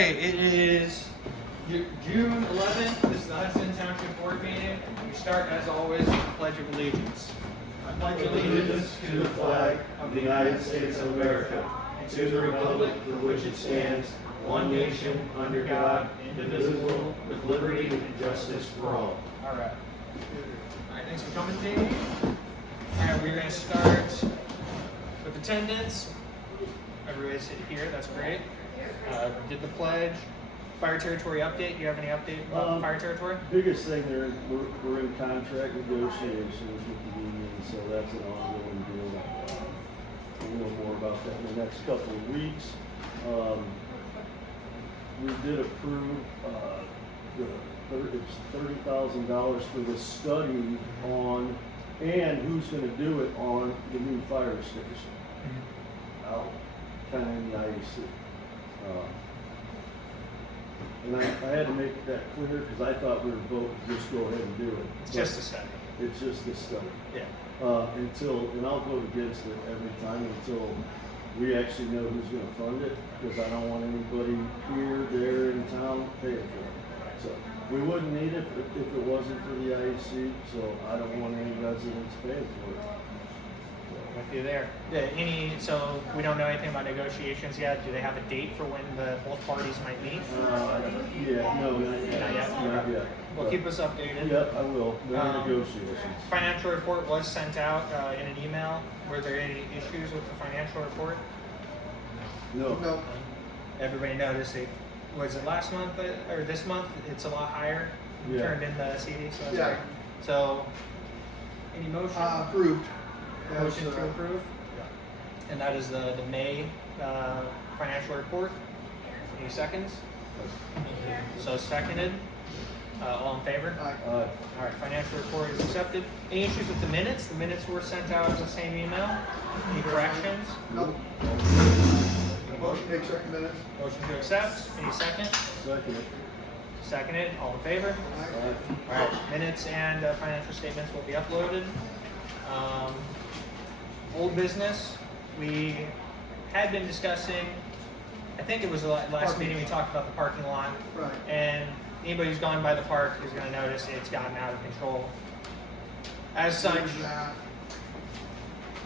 It is June 11th. This is the Hudson Township Board meeting. We start, as always, with the Pledge of Allegiance. I pledge allegiance to the flag of the United States of America and to the republic for which it stands, one nation, under God, indivisible, with liberty and justice for all. All right. All right, thanks for coming, Jamie. All right, we're going to start with attendance. Everybody's here. That's great. Did the pledge. Fire territory update. Do you have any update about the fire territory? Biggest thing there, we're in contract negotiations with the union, so that's an ongoing deal. We'll know more about that in the next couple of weeks. We did approve it's $30,000 for the study on and who's going to do it on the new fire station out kind of in the IEC. And I had to make that clear because I thought we were voting just go ahead and do it. It's just a study. It's just a study. Yeah. And I'll vote against it every time until we actually know who's going to fund it, because I don't want anybody here, there in town paying for it. So we wouldn't need it if it wasn't for the IEC, so I don't want any residents paying for it. With you there. So we don't know anything about negotiations yet. Do they have a date for when both parties might meet? No, not yet. Not yet. Well, keep us updated. Yep, I will. There are negotiations. Financial report was sent out in an email. Were there any issues with the financial report? No. Everybody noticed it. Was it last month or this month? It's a lot higher. Yeah. Turned in the CD, so that's Yeah. great. So, any motion? Approved. Motion to approve? And that is the May financial report. Any seconds? So seconded. All in favor? Aye. All right, financial report is accepted. Any issues with the minutes? The minutes were sent out as the same email. Any corrections? Nope. Motion to accept minutes. Motion to accept. Any second? Second. Seconded. All in favor? Aye. All right, minutes and financial statements will be uploaded. Old business, we had been discussing, I think it was the last meeting we talked about the parking lot. Right. And anybody who's gone by the park is going to notice it's gotten out of control. As such, There's that.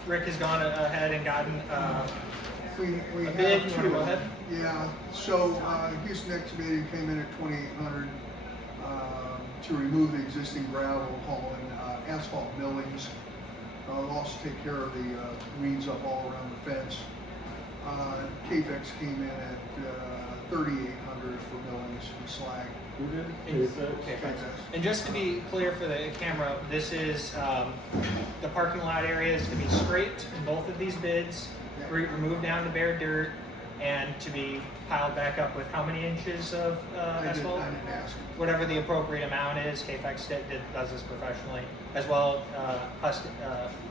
Rick has gone ahead and gotten We a bid. have You want to go ahead? Yeah, so Houston Excavating came in at $2,800 to remove the existing gravel, haul and asphalt millings. They'll also take care of the weeds up all around the fence. KFX came in at $3,800 for millings and slag. Who did? Okay. And just to be clear for the camera, this is the parking lot area is to be scraped in both of these bids, removed down to bare dirt, and to be piled back up with how many inches of asphalt? I didn't ask. Whatever the appropriate amount is. KFX does this professionally. As well,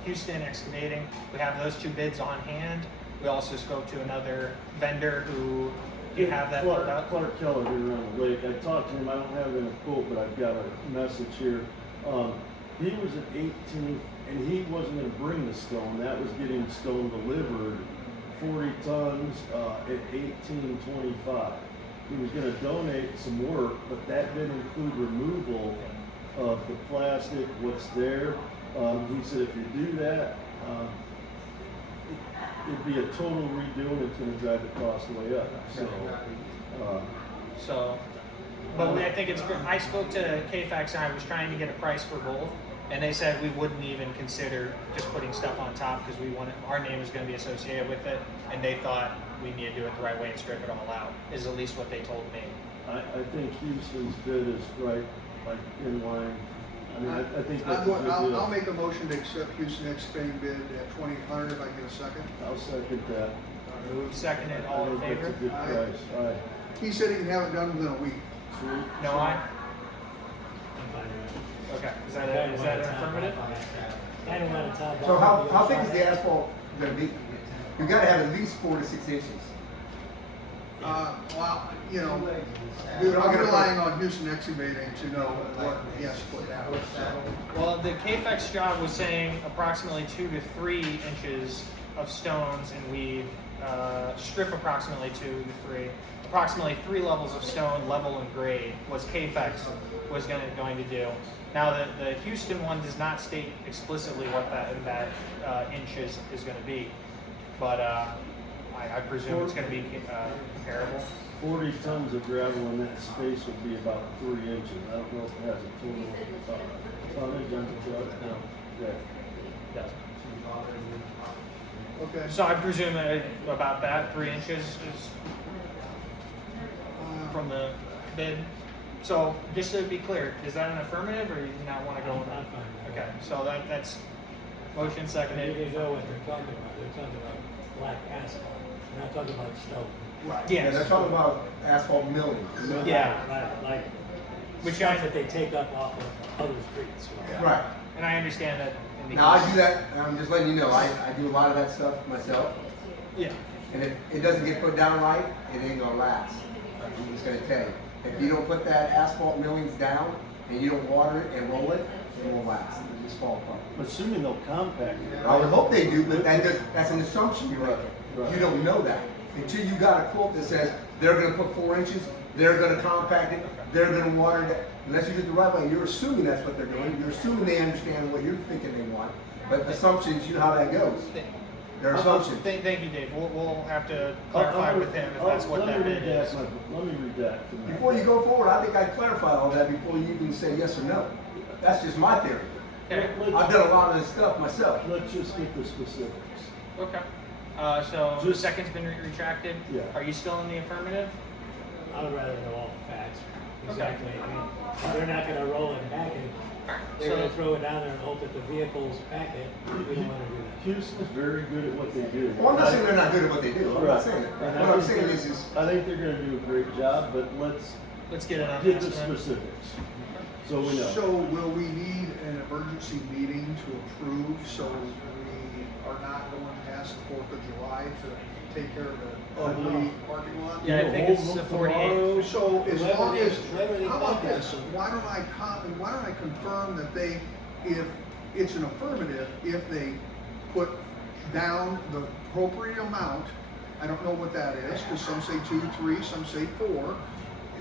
Houston Excavating, we have those two bids on hand. We also spoke to another vendor who, do you have that pulled up? Clark Keller here around the lake. I talked to him. I don't have it in a quote, but I've got a message here. He was at 18, and he wasn't going to bring the stone. That was getting stone delivered, 40 tons at $18.25. He was going to donate some work, but that didn't include removal of the plastic, what's there. He said if you do that, it'd be a total redo, and it's going to drive the cost way up. But I think it's good. I spoke to KFAX and I was trying to get a price for both, and they said we wouldn't even consider just putting stuff on top because our name is going to be associated with it, and they thought we need to do it the right way and strip it all out, is at least what they told me. I think Houston's bid is right, like in line. I mean, I think that's a good deal. I'll make a motion to accept Houston Excavating bid at $2,800 if I can get a second. I'll second that. Moved, seconded, I all in think favor? it's a good Aye. price. Aye. He said he can have it done within a week. Sweet. No aye? Okay, is that an affirmative? I don't want to talk about. So how thick is the asphalt gonna be? You've gotta have at least 4 to 6 inches. Well, you know, dude, I'm relying on Houston Excavating to know what he has to put down. Well, the KFX job was saying approximately 2 to 3 inches of stones and weed strip approximately approximately 3 levels of stone, level and grade, was KFEX was going to do. Now the Houston one does not state explicitly what that inch is going to be, but I presume it's going to be comparable. 40 tons of gravel in that space would be about 3 inches. I don't know if it has a total tonnage on the truck. No. Yeah. Yes. Okay. So I presume about that 3 inches is from the bid. So just to be clear, is that an affirmative or you do not want to go? I'm fine with Okay, that. so that's motion And seconded. you know what they're talking about. They're talking about black asphalt. They're not talking about stone. Right. Yeah, Yes. they're talking about asphalt milling. Yeah. Like Which stuff I- that they take up off of other streets. Right. And I understand that in the Now, I do that, I'm just letting you know, I do a lot of that stuff myself. Yeah. And if it doesn't get put down right, it ain't gonna last. I'm just gonna tell you. If you don't put that asphalt millings down and you don't water it and roll it, it won't last. It'll just fall apart. Assuming they'll compact it. I would hope they do, but that's an assumption you're making. Right. You don't know that. Until you got a quote that says they're gonna put 4 inches, they're gonna compact it, they're gonna water it. Unless you do it the right way, you're assuming that's what they're doing. You're assuming they understand what you're thinking they want. But assumptions, you know how that goes. They're assumptions. Thank you, Dave. We'll have to clarify with him if that's what that bid is. Let me read that from that. Before you go forward, I think I'd clarify all that before you even say yes or no. That's just my theory. Okay. I've done a lot of this stuff myself. Let's just get the specifics. Okay. So the Just- second's been retracted. Yeah. Are you still in the affirmative? I would rather know all the facts. Okay. Exactly. I mean, they're not gonna roll it back and they're So- gonna throw it down there and hope that the vehicles pack it. We don't wanna do that. Houston's very good at what they do. Well, I'm not saying they're not good at what they do. I'm not Right. saying that. And What I I'm think saying they're- is I think they're gonna do a great job, but Let's get it on get the estimate. specifics. So we know. So will we need an emergency meeting to approve, so we are not going past the 4th of July to take care of the ugly parking lot? Yeah, I think Hold it's them the 48. tomorrow. So as Whoever long they- as, whoever they how about think this, is- why don't I confirm that if it's an affirmative, if they put down the appropriate amount, I don't know what that is, because some say 2, 3, some say 4,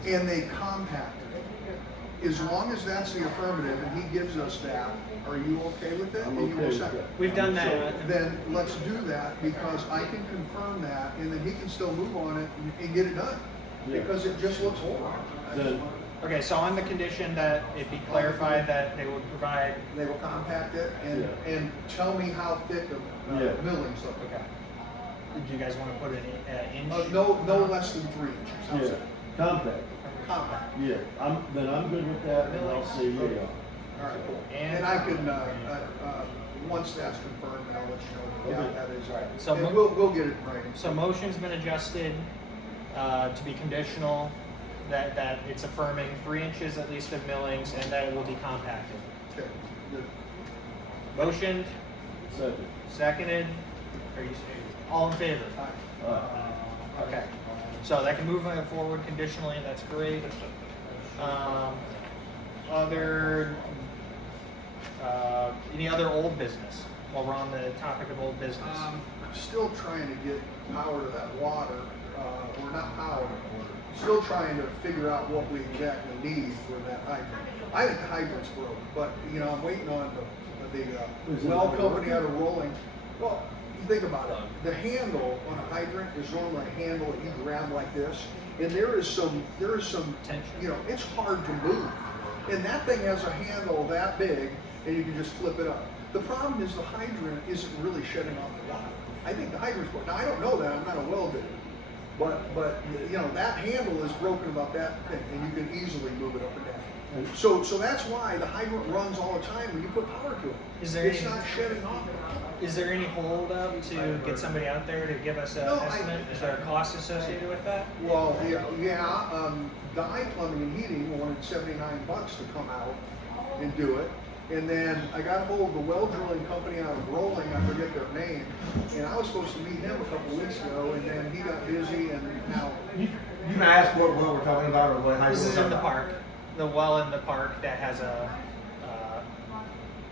and they compact it. As long as that's the affirmative and he gives us that, are you okay with it? I'm And you okay will with second? that. We've done that. Then let's do that, because I can confirm that, and then he can still move on it and get it done. Yeah. Because it just looks horrible. Then, Okay, so on the condition that it be clarified that they would provide. They will compact it Yeah. and tell me how thick the Yeah. millings look. Okay. Do you guys want to put an inch? No less than 3 inches. How's yeah, that? compact. Compact. Yeah, then I'm good with that, and I'll say yeah. All right, cool. And- And I can, once that's confirmed, I'll let you know. Okay. Yeah, that is right. So And mo- we'll get it in writing. So motion's been adjusted to be conditional, that it's affirming 3 inches at least of millings and that it will be compacted. Okay, good. Motioned, Second. seconded, are you, all in favor? Okay, so that can move forward conditionally, that's great. Any other old business, while we're on the topic of old business? I'm still trying to get power to that water, or not power, still trying to figure out what we exactly need for that hydrant. I think the hydrant's broke, but, I'm waiting on the Is it well not company working? out of Rolling. Well, you think about it, the handle on a hydrant is normally a handle that you grab like this, and there is some Tension. it's hard to move. And that thing has a handle that big, and you can just flip it up. The problem is the hydrant isn't really shutting off the water. I think the hydrant's broken. Now, I don't know that, I'm not a well digger. But that handle is broken about that thing, and you can easily move it up and down. So that's why the hydrant runs all the time when you put power to it. Is there It's any- not shutting off. Is there any hold up to get somebody out there to give us an No, estimate? Is there a cost associated with that? Well, Dye Plumbing and Heating wanted $79 to come out and do it. And then I got hold of the well drilling company out of Rolling, I forget their name, and I was supposed to meet him a couple weeks ago, and then he got busy, and now, You can ask what we're talking about or what high This school is we're in the talking about. park, the well in the park that has a,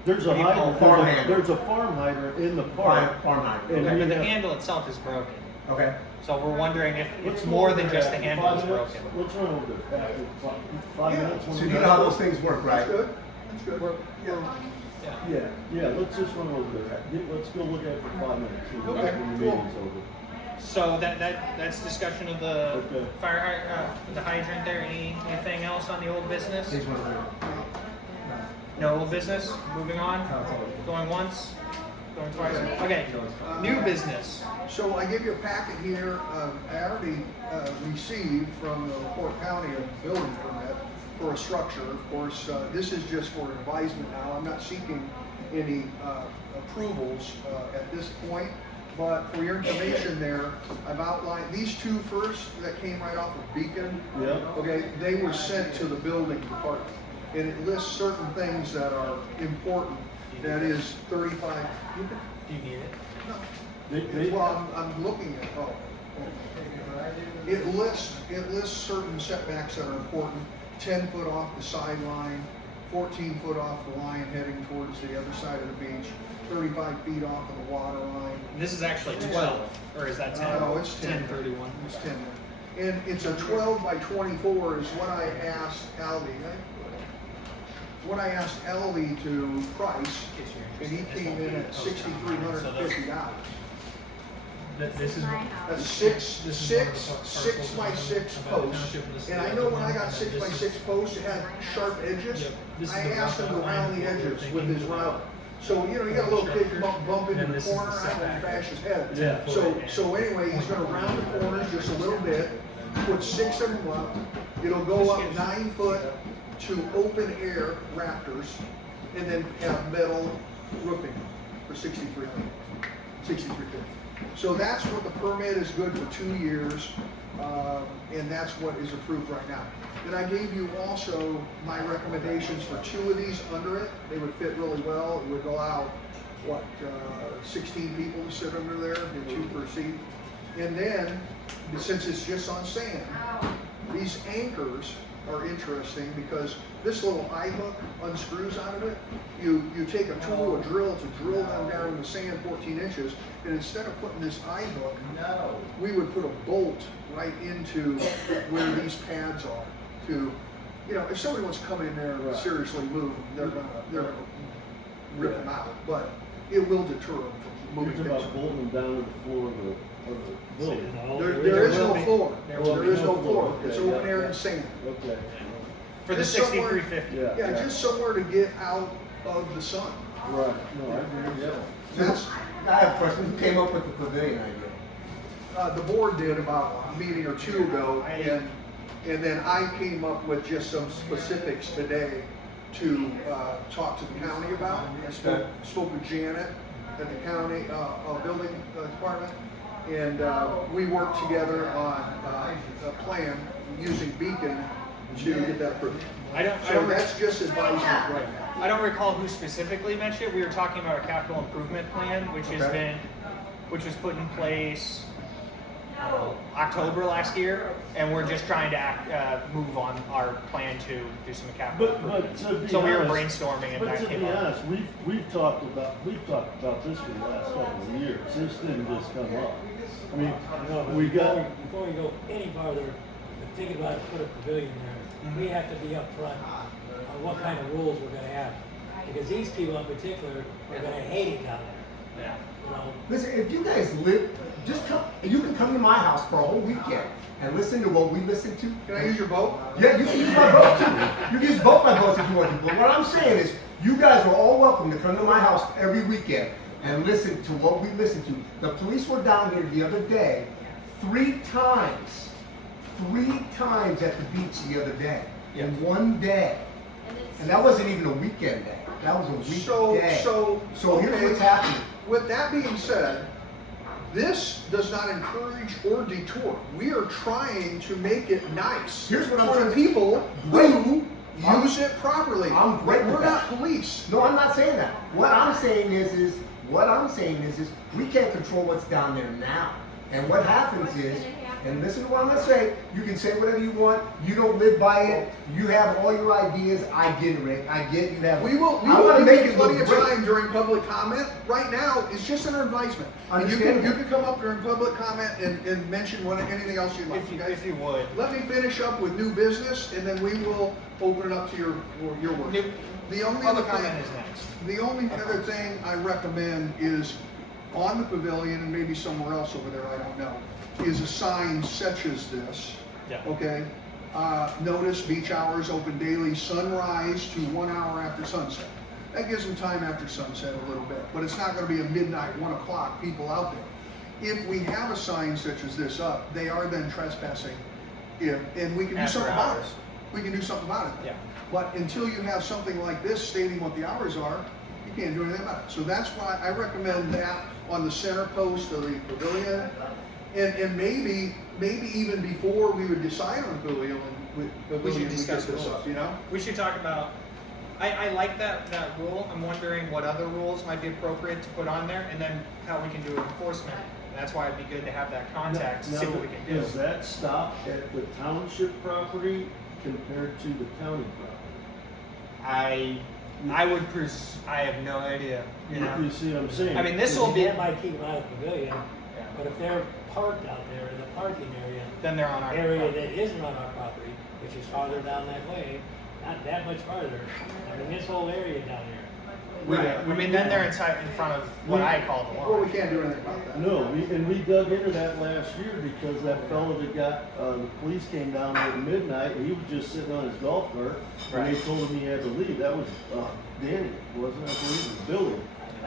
There's a What do you call hydrant, farm hydrant? there's a farm hydrant in the park. Farm hydrant. And Okay. but the Yeah. handle itself is broken. Okay. So we're wondering if Let's it's go more over than there just the after handle is 5 minutes. broken. Let's run over there after 5 Yeah. minutes. when So we're you know done. how those things work, right? That's good, that's good. Yeah. Yeah. Yeah, let's just run over there. Let's go look at it for 5 minutes. When Okay, the cool. meeting's over. So that's discussion of the Okay. the hydrant there. Anything else on the old business? These ones are- No old business. Moving on. Going once. Going twice. Okay. New business. So I give you a packet here, I already received from the Port County a building permit for a structure. Of course, this is just for advisement now. I'm not seeking any approvals at this point. But for your information there, I've outlined these two first that came right off of Beacon. Yeah. Okay, they were sent to the building department. And it lists certain things that are important. That is 35. Do you need it? Well, I'm looking at, it lists certain setbacks that are important, 10 foot off the sideline, 14 foot off the line heading towards the other side of the beach, 35 feet off of the water line. This is actually 12, or is that 10? No, it's 10. 1031. It's 10. And it's a 12 by 24 is what I asked Aldi. What I asked Aldi to price, and he came in at $6,350. This is That's six by six posts. And I know when I got 6 by 6 posts, it had sharp edges. I asked him to round the edges with his router. So, you know, you got a little kid bump into the corner, I won't bash his head. Yeah. So anyway, he's gonna round the corners just a little bit, put 6 of them up. It'll go up 9 foot to open air rafters, and then have metal roofing for $6,350. So that's what the permit is good for 2 years, and that's what is approved right now. Then I gave you also my recommendations for 2 of these under it. They would fit really well. It would allow, 16 people to sit under there, and 2 per seat. And then, since it's just on sand, these anchors are interesting because this little eye hook unscrews out of it. You take a tool, a drill to drill them down in the sand 14 inches, and instead of putting this eye hook, we would put a bolt right into where these pads are. To, you know, if somebody wants to come in there and seriously move, they're gonna rip them out. But it will deter them from moving You're things. about bolting them down to the floor of the building. There is no floor. There There is no floor. Okay, It's open yeah, air yeah. and sand. Okay. for the Just somewhere- 6350. Yeah. Yeah, just somewhere to get out of the sun. Right, no, I agree, yeah. That's, I have a question. Who came up with the pavilion idea? the board did about a meeting or 2 ago, and then I came up with just some specifics today to talk to the county about. I spoke with Janet at the county building department, and we worked together on a plan using Beacon to get that approved. So that's just advisement right now. I don't recall who specifically mentioned it. We were talking about a capital improvement plan, which which was put in place October last year, and we're just trying to move on our plan to do some capital improvements. To be So we were honest- brainstorming, and But that to came be up. honest, we've talked about this for the last couple of years. This didn't just come up. I mean, No, but we before got, before we go any farther, thinking about put a pavilion there, we have to be upfront on what kind of rules we're gonna have. Because these people in particular are gonna hate it down there, Yeah. you know? Listen, if you guys live, just come. You can come to my house for a whole weekend and listen to what we listen to. Can I use your boat? Yeah, you can use my boat too. You can use both my boats if you want to. But what I'm saying is, you guys are all welcome to come to my house every weekend and listen to what we listen to. The police were down here the other day, 3 times at the beach the other day, in one day. And that wasn't even a weekend day. That was a weekday. So here's okay. what's happening. With that being said, this does not encourage or detour. We are trying to make it nice Here's what I'm for the trying to- people who use it properly. I'm great with We're that. not police. No, I'm not saying that. What I'm saying is we can't control what's down there now. And what happens is, and listen to what I'm gonna say, you can say whatever you want, you don't live by it, you have all your ideas, I get it, Rick, I get you have. We will I wanna give make you it look plenty of great. time during public comment. Right now, it's just an advisement. And you Understandable. can come up during public comment and mention anything else you'd like. If you would. Let me finish up with new business, and then we will open it up to your work. The only other Public comment thing, is next. the only other thing I recommend is on the pavilion, and maybe somewhere else over there, I don't know, is a sign such as this. Yeah. Okay? Notice beach hours open daily, sunrise to 1 hour after sunset. That gives them time after sunset a little bit, but it's not gonna be a midnight, 1 o'clock, people out there. If we have a sign such as this up, they are then trespassing, and we can do After something about it. hours. We can do something about it. Yeah. But until you have something like this stating what the hours are, you can't do anything about it. So that's why I recommend that on the center post of the pavilion. And maybe even before we would decide on pavilion, We should discuss get this rules. up, you know? We should talk about, I like that rule. I'm wondering what other rules might be appropriate to put on there, and then how we can do enforcement. And that's why it'd be good to have that contact to see what we can do. Does that stop at the township property compared to the county property? I would I have no idea, you know? You see what I'm saying? I mean, this will be, That might keep them out of the pavilion, Yeah. but if they're parked out there in the parking area, then they're on our area property. that isn't on our property, which is farther down that way, not that much farther. I mean, this whole area down there. Right. I mean, then they're in front of what I call the Well, we lawn. can't do anything about that. No, we dug into that last year because that fellow that got, the police came down there at midnight, and he was just sitting on his golf cart, and they Right. told him he had to leave. That was, Danny, wasn't it? I believe it was Billy.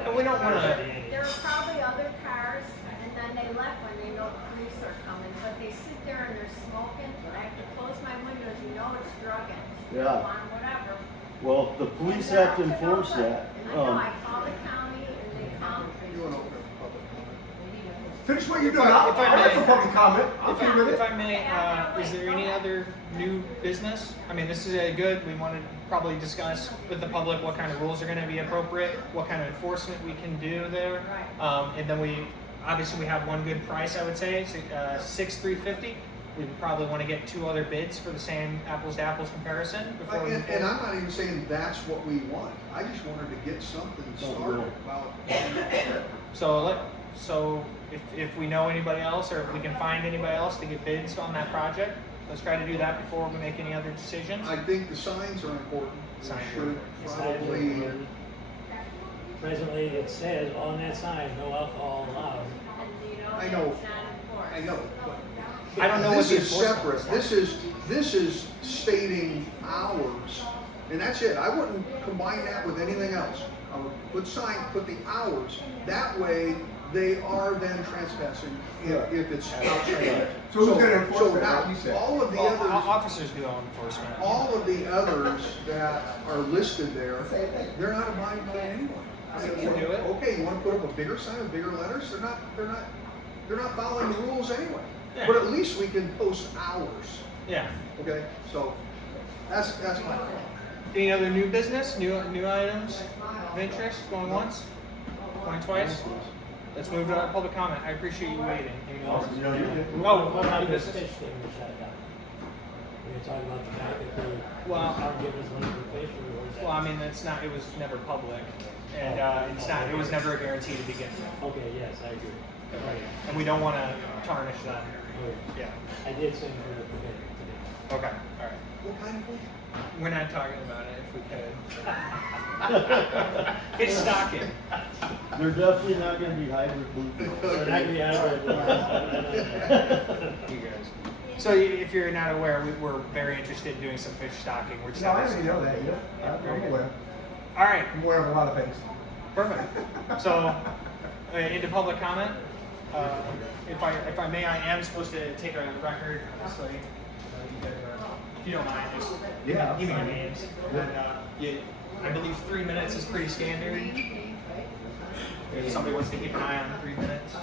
And we don't wanna, There were probably other cars, and then they left when they know the police are coming, but they sit there and they're smoking. I have to close my windows, you know it's drugging. Yeah. On whatever. Well, the police have to enforce that. I know, I call the county and they come. You wanna open up public comment? Finish what you're If doing, I- I'll if I I'll may- for public comment, I'll fit with if it. I may, is there any other new business? I mean, this is a good, we want to probably discuss with the public what kind of rules are going to be appropriate, what kind of enforcement we can do there. And then obviously we have one good price, I would say, $6,350. We would probably want to get 2 other bids for the same apples to apples comparison before we move And forward. I'm not even saying that's what we want. I just wanted to get something started about. So if we know anybody else, or if we can find anybody else to get bids on that project, let's try to do that before we make any other decisions. I think the signs are important. We Signs are should important. probably, Presently, it says on that sign, no alcohol allowed. And you know I that know. it's not enforced. I know, but I don't know what this the is enforcement separate. is. This is stating hours, and that's it. I wouldn't combine that with anything else. I would put the hours. That way, they are then trespassing if it's outside. So who's gonna enforce so that, now, like you said? all of the Well, others, officers do own enforcement. all of the others that are listed there, they're not abiding by it anyway. They can do it. Okay, you wanna put up a bigger sign with bigger letters? They're not following the rules anyway. Yeah. But at least we can post hours, Yeah. okay? So, that's my, Any other new business, new items of interest, going once, going twice? Let's move to our public comment. I appreciate you waiting. Anything else? You know, you- Oh, What about new this business? fish thing we shut down? We were talking about the fact that they Well- aren't giving us money for fish, or was that? Well, I mean, it was never public, and it was never a guarantee to begin with. Okay, yes, I agree. Okay. And we don't want to tarnish that. Okay. Yeah. I did send her the permit today. Okay, all right. what kind of fish? We're not talking about it if we could. It's stocking. They're definitely not gonna be hybrid bluefin. They're not gonna be out of You guys. So if you're not aware, we're very interested in doing some fish stocking. We're just No, I having already know that, you know, Very I'm good. aware. All right, I'm aware of a lot of things. perfect. So into public comment. If I may, I am supposed to take a record, obviously. If you don't mind, just Yeah, give me your fine. names. And, I believe 3 minutes is pretty standard. If somebody wants to keep an eye on 3 minutes,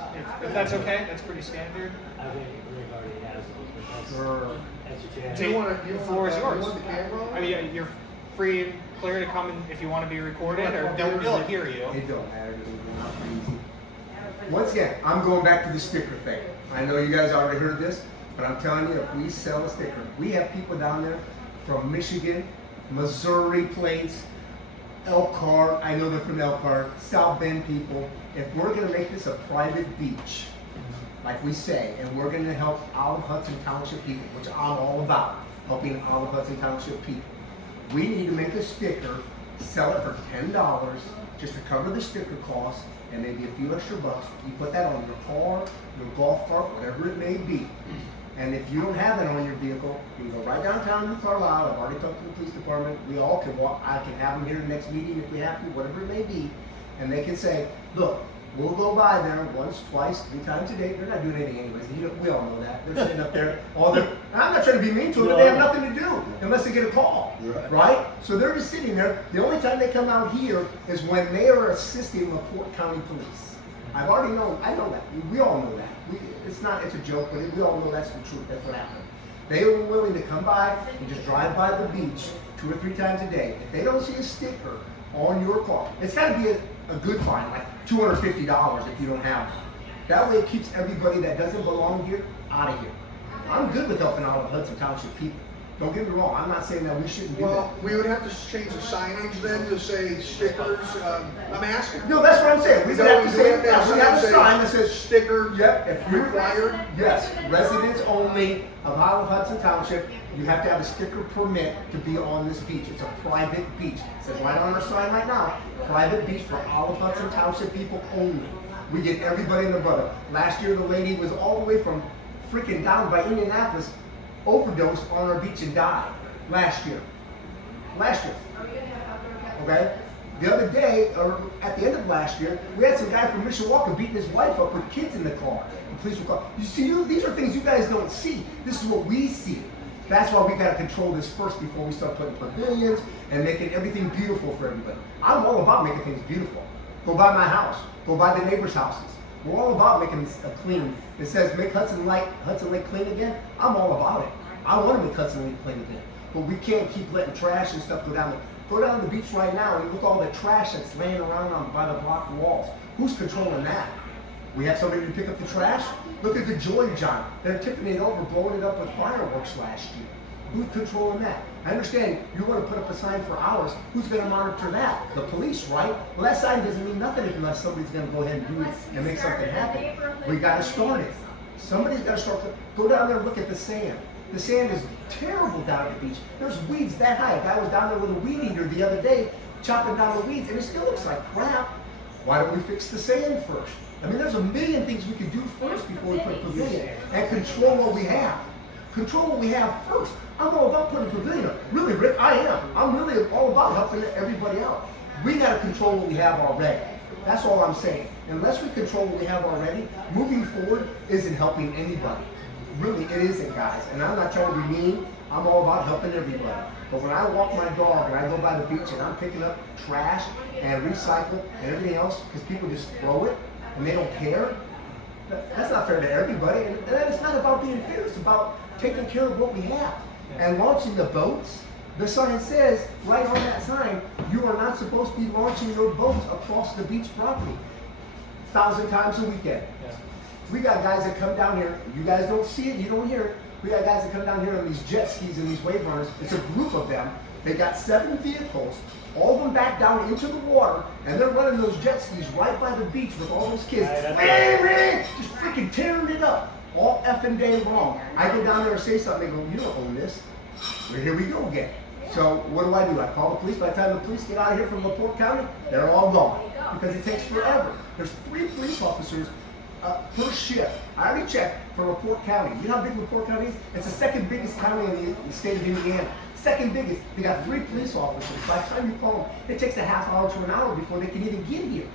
if that's okay, that's pretty standard. I think Rick already has those, but that's, Sure. that's what you have. Do you want The floor is yours. the camera on? I mean, you're free and clear to come in if you want to be recorded, or they'll hear you. It don't matter, it's not easy. Once again, I'm going back to the sticker thing. I know you guys already heard this. But I'm telling you, if we sell a sticker, we have people down there from Michigan, Missouri plates, Elkhart, I know they're from Elkhart, South Bend people. If we're gonna make this a private beach, like we say, and we're gonna help Olive Hudson Township people, which I'm all about, helping Olive Hudson Township people, we need to make a sticker, sell it for $10, just to cover the sticker cost, and maybe a few extra bucks. You put that on your car, your golf cart, whatever it may be. And if you don't have it on your vehicle, you can go right downtown to Carlisle. I've already talked to the police department. We all can walk. I can have them here next meeting if we have to, whatever it may be. And they can say, look, we'll go by there once, twice, 3 times a day. They're not doing anything anyways. We all know that. They're sitting up there. And I'm not trying to be mean to them, but they have nothing to do unless they get a call, right? So they're just sitting there. The only time they come out here is when they are assisting LaPorte County Police. I know that. We all know that. It's a joke, but we all know that's the truth. That's what happened. They were willing to come by and just drive by the beach 2 or 3 times a day. If they don't see a sticker on your car, it's got to be a good fine, like $250 if you don't have one. That way it keeps everybody that doesn't belong here out of here. I'm good with helping out of Hudson Township people. Don't get me wrong, I'm not saying that we shouldn't do Well, that. we would have to change the signage then to say stickers. I'm asking. No, that's what I'm saying. We would have to say, we have a sign that says, sticker. yep, if you're Required? yes, residents only of Olive Hudson Township, you have to have a sticker permit to be on this beach. It's a private beach. It says right on our sign right now, private beach for Olive Hudson Township people only. We get everybody in the brother. Last year the lady was all the way from freaking down by Indianapolis, overdosed on our beach and died. Last year. Okay? The other day, or at the end of last year, we had some guy from Mishawaka beating his wife up with kids in the car. The police were called. You see, these are things you guys don't see. This is what we see. That's why we got to control this first before we start putting pavilions and making everything beautiful for everybody. I'm all about making things beautiful. Go by my house. Go by the neighbors' houses. We're all about making a clean. It says make Hudson Lake clean again. I'm all about it. I want to make Hudson Lake clean again. But we can't keep letting trash and stuff go down there. Go down to the beach right now and look at all the trash that's laying around by the block walls. Who's controlling that? We have somebody to pick up the trash? Look at the Joy John. They're tipping it over, blowing it up with fireworks last year. Who's controlling that? I understand you want to put up a sign for hours. Who's going to monitor that? The police, right? Well, that sign doesn't mean nothing unless somebody's going to go ahead and do it and make something happen. We got to start it. Somebody's got to start. Go down there and look at the sand. The sand is terrible down at the beach. There's weeds that high. A guy was down there with a weed eater the other day, chopping down the weeds, and it still looks like crap. Why don't we fix the sand first? I mean, there's a million things we could do first before we put a pavilion and control what we have. Control what we have first. I'm all about putting a pavilion up. Really, Rick, I am. I'm really all about helping everybody out. We got to control what we have already. That's all I'm saying. Unless we control what we have already, moving forward isn't helping anybody. Really, it isn't, guys. And I'm not trying to be mean. I'm all about helping everybody. But when I walk my dog and I go by the beach and I'm picking up trash and recycle and everything else because people just throw it and they don't care, that's not fair to everybody. And it's not about being fair. It's about taking care of what we have. And launching the boats, the sign says right on that sign, you are not supposed to be launching your boats across the beach property 1,000 times a weekend. Yeah. We got guys that come down here. You guys don't see it, you don't hear it. We got guys that come down here on these jet skis and these wave runners. It's a group of them. They got 7 vehicles, all of them back down into the water, and they're running those jet skis right by the beach with all those kids. Just freaking tearing it up. All effing day long. I go down there and say something, they go, you don't own this. Well, here we go again. So what do? I call the police. By the time the police get out of here from LaPorte County, they're all gone. Because it takes forever. There's 3 police officers per shift. I already checked for LaPorte County. You know how big LaPorte County is? It's the 2nd biggest county in the state of Indiana. 2nd biggest. They got 3 police officers. By the time you call them, it takes a half hour to an hour before they can even get here.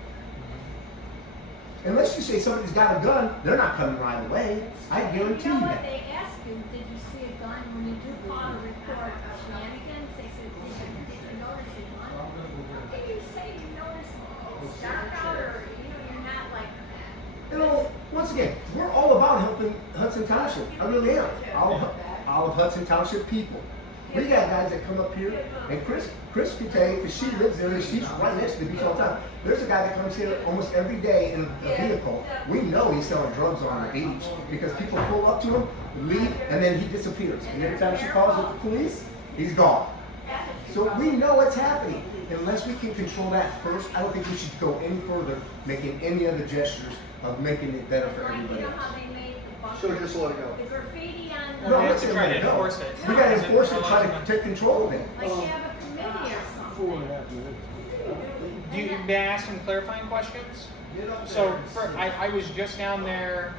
Unless you say somebody's got a gun, they're not coming right away. I guarantee you You know what that. they ask you, did you see a gun? When you do call a report of shenanigans, they said, did you notice a gun? How can you say you noticed it's dark out or, you're not like that? You know, once again, we're all about helping Hudson Township. I really am. All of Hudson Township people. We got guys that come up here, and Chris can tell you, because she lives there, and she's right next to the beach all the time. There's a guy that comes here almost every day in a vehicle. We know he's selling drugs on the beach because people pull up to him. leave, and then he disappears. And every time she calls with the police, he's gone. So we know what's happening. Unless we can control that first, I don't think we should go any further, making any other gestures of making it better for Like, you everybody know else. how they made the bunker? So just let it go. The graffiti on the. No, we have let's to try to no. enforce it. We gotta enforce it and try to take control of it. Like you have a committee or something. 4.5 minutes. Do you, may I ask some clarifying questions? So, I was just down there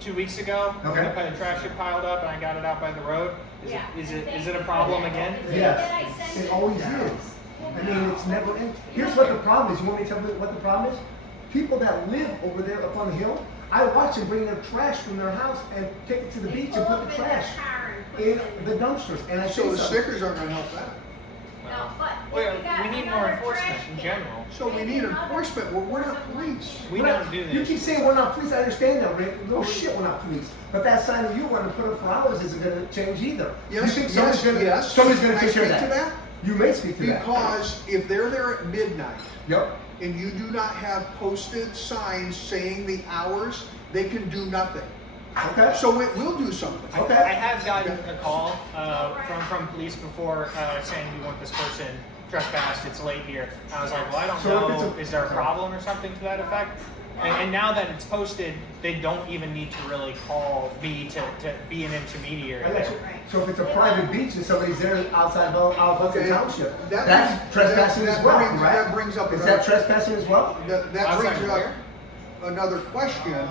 2 weeks ago. Okay. The trash had piled up and I got it out by the road. Yeah. Is it a problem again? Yes, it always is. I mean, it's never in. Here's what the problem is. You want me to tell you what the problem is? People that live over there up on the hill, I watch them bring their trash from their house and take it to the beach and put the trash in the dumpsters. And I So say the something. stickers aren't gonna help that. No, but Well, if you got we need more another enforcement trash in can, general. So we need enforcement, well, we're not police. We We're not- don't do You this. keep saying we're not police, I understand that, Rick. No shit, we're not police. But that sign that you want to put up for hours isn't gonna change either. You Yes, think yes, somebody's gonna, yes. somebody's gonna Can I take care of speak to that? You may speak to that. Because if they're there at midnight Yep. and you do not have posted signs saying the hours, they can do nothing. Okay. So it will do something. I Okay. have gotten a call from police before saying we want this person trespassed, it's late here. I was like, well, I don't So if know, it's a- is there a problem or something to that effect? And now that it's posted, they don't even need to really call me to be an intermediary. I got you. So if it's a private beach and somebody's there outside of Hudson Okay. Township, That that's brings- trespassing that as well, brings- right? that brings up Is another- that trespassing as well? That Outside brings of up another question.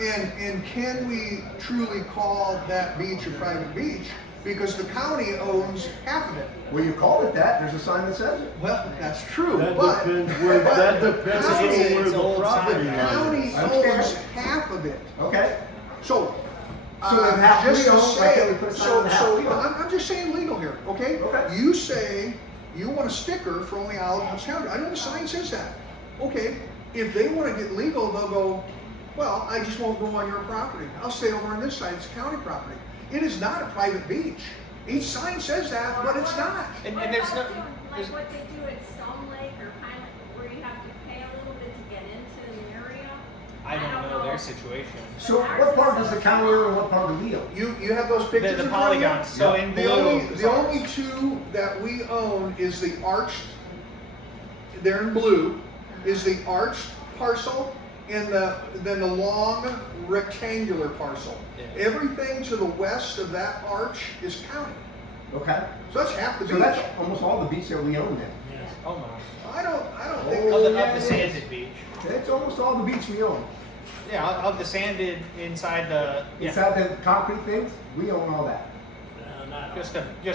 And can we truly call that beach a private beach? Because the county owns half of it. Well, you call it that, there's a sign that says it. Well, that's true, That but. depends where, but that the depends county- on where It's the old property sign. The line county is. I understand. owns half of it. Okay? So. So then half just we to own, why say- can't we put a sign on the half so we own? I'm just saying legal here, okay? Okay. You say you want a sticker for only Olive County. I know the sign says that. Okay, if they want to get legal, they'll go, well, I just won't go on your property. I'll stay over on this side, it's county property. It is not a private beach. Each sign says that, but it's not. And What there's no, about doing, there's, like what they do at Stone Lake or Pine Lake, where you have to pay a little bit to get into the area? I don't know their situation. So what part does the county own and what part do we own? You have those pictures The in front of you? polygons, so in The blue. only, is the ours. only two that we own is the arched, they're in blue, is the arched parcel and then the long rectangular parcel. Yeah. Everything to the west of that arch is county. Okay? So that's half the So beach. that's almost all the beach that we own then. Yes. Almost. I don't think. Oh, Of yeah, the it sanded beach. It's almost all the beach we own. Yeah, of the sanded inside the, yeah, Inside the concrete things, we own all that. Not all. just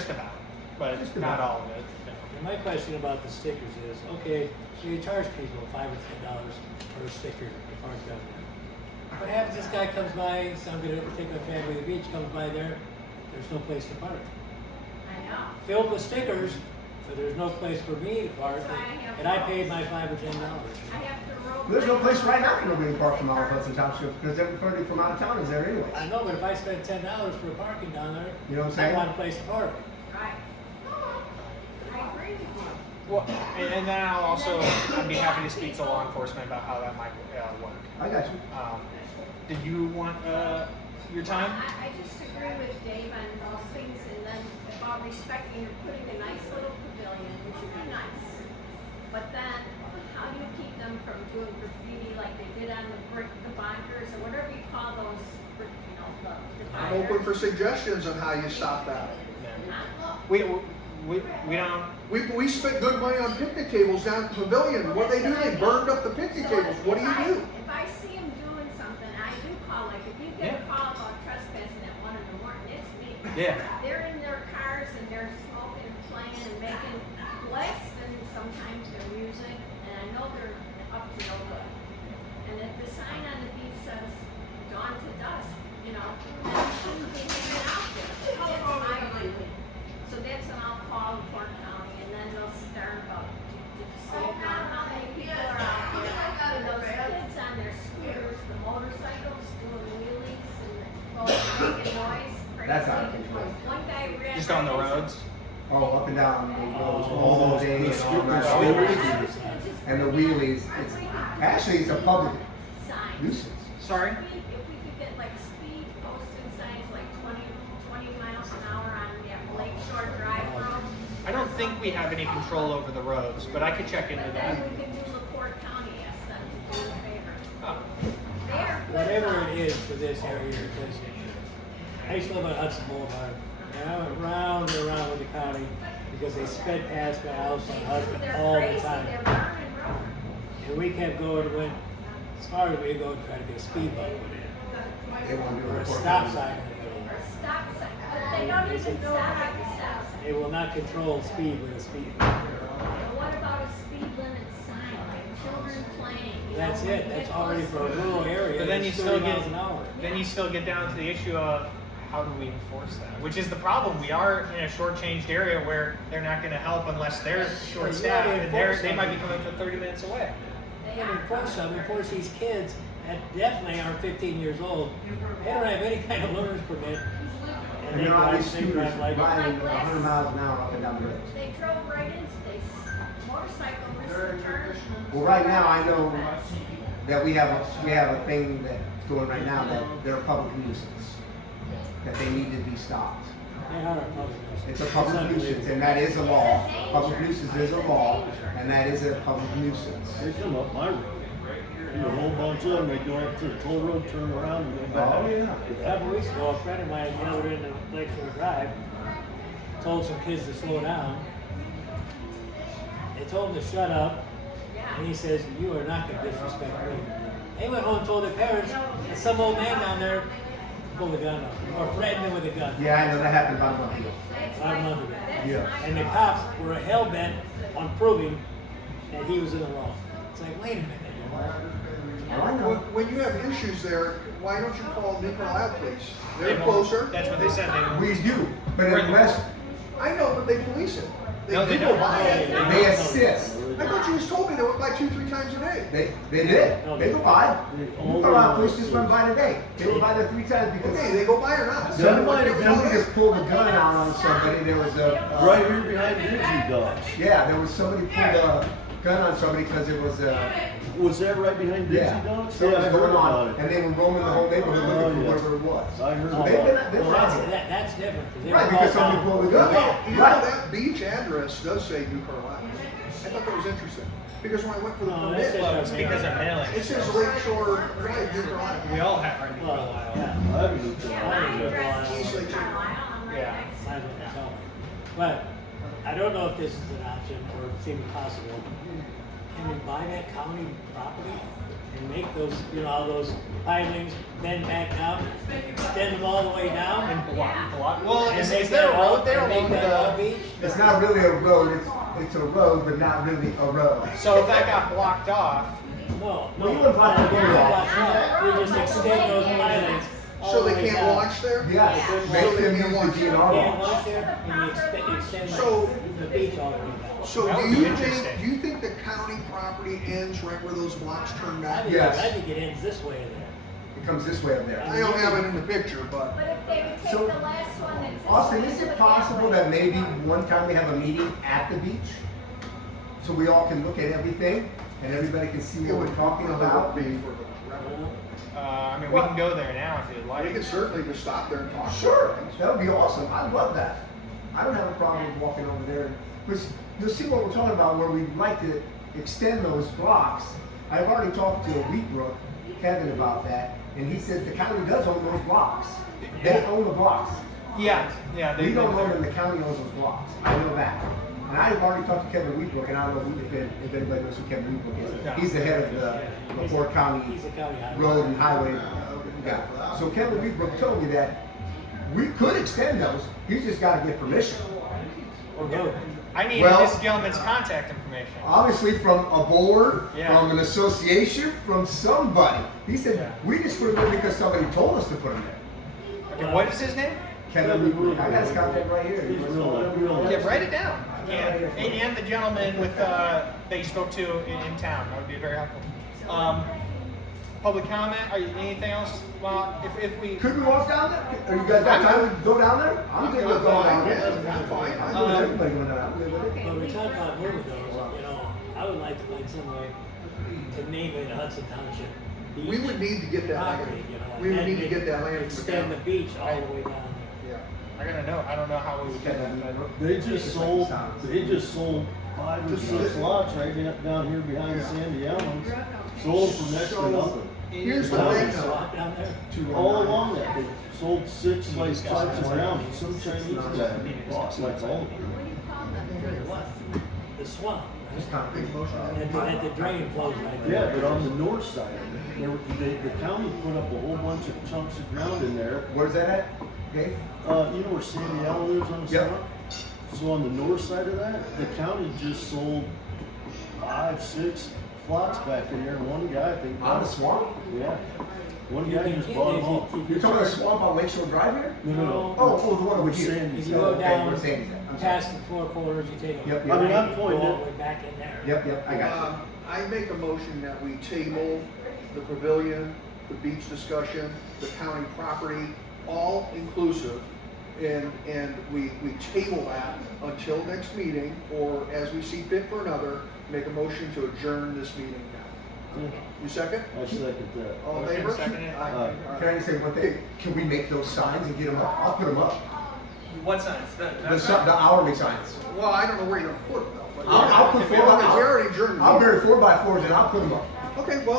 about, but Just not about. all of it. And my question about the stickers is, okay, so you charge people $5 or $10 for a sticker to park down there. What happens, this guy comes by, so I'm gonna take my family to the beach, comes by there, there's no place to park. I know. Filled with stickers, but there's no place for me to park, That's why I have and I paid my $5 or $10. I have to roll. There's no place right now for nobody to park from all of Hudson Township because everybody from out of town is there anyway. I know, but if I spend $10 for parking down there, You know what I'm I saying? want a place to park. Right. I agree with you. Well, and then I'd be happy to speak to law enforcement about how that might work. I got you. Did you want your time? I just agree with Dave on those things, and then about respecting, you're putting a nice little pavilion, which would be nice. But then, how do you keep them from doing graffiti like they did on the brick, the bunkers, or whatever you call those, you know, the I'm dividers? open for suggestions on how you stop that. Huh? We don't. We spent good money on picnic tables down at the pavilion. What they do? They burned up the picnic tables. What do you do? If I see them doing something, I do call, like if you get a Yeah. call about trespassing at 1 in the morning, it's me. Yeah. They're in their cars and they're smoking and playing and making, blasting sometimes their music, and I know they're up to no good. And if the sign on the beach says dawn to dusk, you know, then you shouldn't be hanging out there. That's my opinion. So that's when I'll call Port County, and then they'll start about, did you see how many people are out there? And those kids on their scooters, the motorcycles, doing wheelies and making noise, crazy. That's out of control. One guy ran. Just on the roads? Oh, up and down all those days, the scooters, and the wheelies. It's actually it's a public Signs. nuisance. Sorry? If we could get like speed posting signs, like think we have any control over the roads, but I could check into But that. then we can do LaPorte County, ask them to do a favor. Oh. They're good Whatever about it is for this area, because I used to live on Hudson Boulevard, and I went round and around with the county because they sped past my house on Hudson They're all the crazy, time. they're running road. And we kept going, went as far as we could go and try to get a speed bump put in. They want to do Or a a report. stop sign in the middle. Or a stop sign, but they don't even know how to stop sign. They will not control speed with a speed bump. And what about a speed limit sign, like children playing? You That's know, it, that's already for a rural area. But then you it's still 30 get, miles an hour. then you still get down to the issue of how do we enforce that? Which is the problem. We are in a shortchanged area where they're not going to help unless they're short-staffed, and they might be coming from 30 minutes away. They And are. enforce them, enforce these kids that definitely aren't 15 years old. They don't have any kind of learner's permit. And they're on these they scooters drive like riding 100 miles an hour up and down the road. They drove right into this motorcycle missed the turn. Well, right now, I know that we have a thing that's going right now that they're a public nuisance, that they need to be stopped. They are a public nuisance. It's a public nuisance, and that is a law. Public nuisance is a law, and that is a public nuisance. They come up my road. You know, a whole bunch of them, they go up to the toll road, turn around and go back. Oh, yeah. A couple weeks ago, a friend of mine, the other end of Lakeshore Drive, told some kids to slow down. They told him to shut up, and he says, "You are not going to disrespect me." They went home and told their parents, and some old man down there pulled a gun on or threatened them with a gun. Yeah, I know that happened about a month ago. About a month ago. Yeah. And the cops were hell bent on proving that he was in the wrong. It's like, wait a minute. Oh, I know. When you have issues there, why don't you call New Carlisle Police? They're They won't. closer. That's what they said. They won't. We do, but unless I know, but they police it. No, they do don't. go by it. they assist, I thought you just told me they went by 2-3 times a day. they did. They go by. New Carlisle Police just went by today. They went by there 3 times Okay, because they go by or not? somebody just pulled a gun out on somebody. There was a Right here behind Dixie Dogs. yeah, there was somebody pulled a gun on somebody because it was Was that right behind Dixie yeah, Dogs? something Yeah, I was heard going about on, it. and they were roaming the whole neighborhood Oh, looking for yeah. whatever it was. I heard So about they've it. been Well, around. that's different. 'Cause they Right, were because all somebody found. pulled a You gun. know, you know Right. that beach address does say New Carlisle. I thought that was interesting. Because when I went for the No, that's permit, Well, it's because of mailing. it says Lakeshore Drive, New Carlisle. We all have our New Well, Carlisle. yeah. I haven't looked at Yeah, it. my Yeah. address is Easily in checked. Carlisle, I'm right Yeah. next to Mine it. wouldn't tell me. But I don't know if this is an option or it seems possible. Can we buy that county property and make those, you know, all those pilings, bend back down, extend them all the way down? Well, And is make there a that road there and make along that all the? beach? It's not really a road. It's a road, but not really a road. So if that got blocked off, No, Well, no. you wouldn't find that going No, we just extend those pilings all So the they way can't down. launch there? Yes, So make they them can't use launch the there? DNR Can't launch. launch there and you extend So- the beach all the way down. So That do would be you interesting. think the county property ends right where those blocks turn I back? think, Yes. I think it ends this way or there. It comes this way up there. I don't have it in the picture, but But if they would take So, the last one that says. Austin, is it possible that maybe one time we have a meeting at the beach? So we all can look at everything and everybody can see it what would we're talking about? be for the revenue. I mean, we can go there now if you'd We like. can certainly just stop there and talk. Sure, that would be awesome. I love that. I don't have a problem with walking over there. But you'll see what we're talking about where we'd like to extend those blocks. I've already talked to Wheatbrook, Kevin, about that, and he says the county does own those blocks. They own the blocks. Yeah, yeah. We don't own them, the county owns those blocks. I know that. And I've already talked to Kevin Wheatbrook, and I don't know if anybody knows who Kevin Wheatbrook is. He's the head of the LaPorte County He's a county highway. Road and Highway guy. So Kevin Wheatbrook told me that we could extend those, he's just gotta get permission. Or go. I need Well- this gentleman's contact information. Obviously from a board, Yeah. from an association, from somebody. He said, we just put them there because somebody told us to put them there. Okay, what is his name? Kevin Wheatbrook, I got his contact right here. He's real. Yeah, write it down. Yeah. And the gentleman with that you spoke to in town. That would be very helpful. Public comment? Are you anything else? Well, if we Could we walk down there? Are you guys got time to go down there? I'm good with going down there. I'm fine. I'm good with everybody going down. I'm good with it. When we talk about moving those, you know, I would like to find some way to name it Hudson Township. We Beach would need to get that property, land. you know. We would and need to then get that land from the extend the county. beach all the way down there. Yeah. I don't know how we would do that. They just sold 5 or 6 lots right down here behind Yeah. Sandy Allen's. Sold for next to nothing. Here's the Down thing there. though. Swap down there. All along that, they sold 6 like types of ground, and some Chinese guy bought like all of them. What do you call them? What? The swamp. Just right? concrete. And the drain flows right there. Yeah, but on the north side, the county put up a whole bunch of chunks of ground in there. Where's that at, Dave? You know where Sandy Allen lives on the Yep. south? So on the north side of that, the county just sold 5, 6 plots back in there, and one guy, I think. On the swamp? Yeah. One guy just bought them all. You're talking about the swamp on Lakeshore Drive here? No. Oh, the one over here. Sandy's. If you go Okay, down where Sandy's at. I'm sorry. past the 4 corners, you take a. Yep, I mean, I'm go pointing all at- the way back in there. Yep, I got you. I make a motion that we table the pavilion, the beach discussion, the county property, all inclusive. And we table that until next meeting, or as we see fit for another, make a motion to adjourn this meeting now. Yeah, You second? I second that. All in Motion favor? seconded. Aye. Can I just say one thing? Can we make those signs and get them up? I'll put them up. What signs? The hourly signs. Well, I don't know where you're gonna put them though. but- I'll put If we 4 already adjourned. I'll bury 4x4s and I'll put them up. Okay, well,